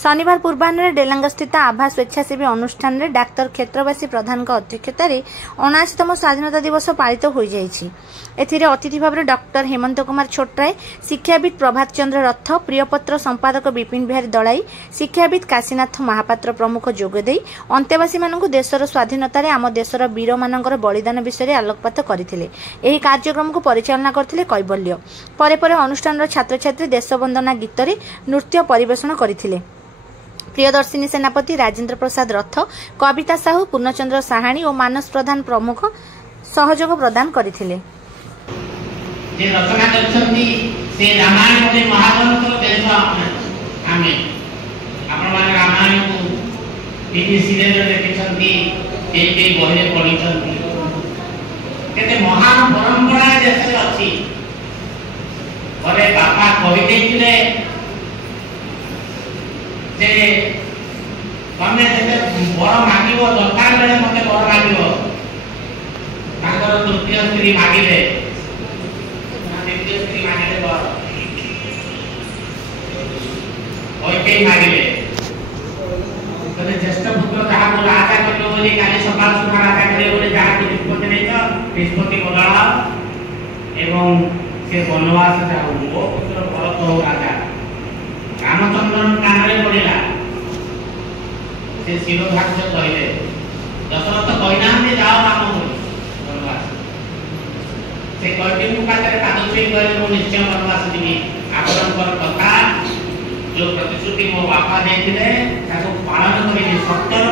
शनिवार पूर्वाह्न डेलांगा स्थित आभा स्वेच्छासेवी अनुष्ठान में डाक्तर क्षेत्रवासी प्रधान अध्यक्षतार 79तम स्वाधीनता दिवस पालित हो जाइछि। एथिरे अतिथि भाव में डॉक्टर हेमंत कुमार छोटराय, शिक्षाविद प्रभात चंद्र रथ, प्रियपत्र संपादक विपिन बिहारी दलाई, शिक्षाविद काशीनाथ महापात्र प्रमुख जोगदे अंतेवासी मानक देशर स्वाधीनतार आम देशर वीर मानकर बलिदान विषय आलोकपात करथिले। एही कार्यक्रम को परिचालना करथिले कैबल्य। परे परे अनुष्ठान छात्र छात्री देशवंदना गीत रे नृत्य परिवेषण करथिले। प्रियदर्शिनी सेनापति, राजेंद्र प्रसाद रथ, कविता साहू, पूर्णचंद्र साहाणी और मानस प्रधान प्रमुख सहयोग प्रदान करथिले। जे रचना करछन्ती से रामायण मध्ये महाग्रंथ देश आमे आपण माने रामायण को टीवी सीरियल देखिछन्ती, के बहिले पढिछन्ती, केते महान परंपरा देश अछि। परे बापा कहि दैथिले जे तमे जेते बड़ मागिबो दरकार बेले मते बड़ मागिबो। तांकर तृतीय स्त्री मागिले, द्वितीय स्त्री मागिले बड़ ओइके मागिले। तने ज्येष्ठ पुत्र जहा को राजा करियो बोली काली सकाल सुधा राजा करियो बोली जहा को निष्पत्ति नै त निष्पत्ति बदल एवं से वनवास जाऊ ओ पुत्र भरत हो राजा रामचंद्र कानरे पड़िला। से शिरोधार्य कहले, दशरथ कहना जाओ राम वनवास। से कहते मु पाखरे पादुछी कहले मु निश्चय वनवास जीवी। आपनकर कथा जो प्रतिश्रुति मो बापा देथिले ताको पालन करिले, सत्यर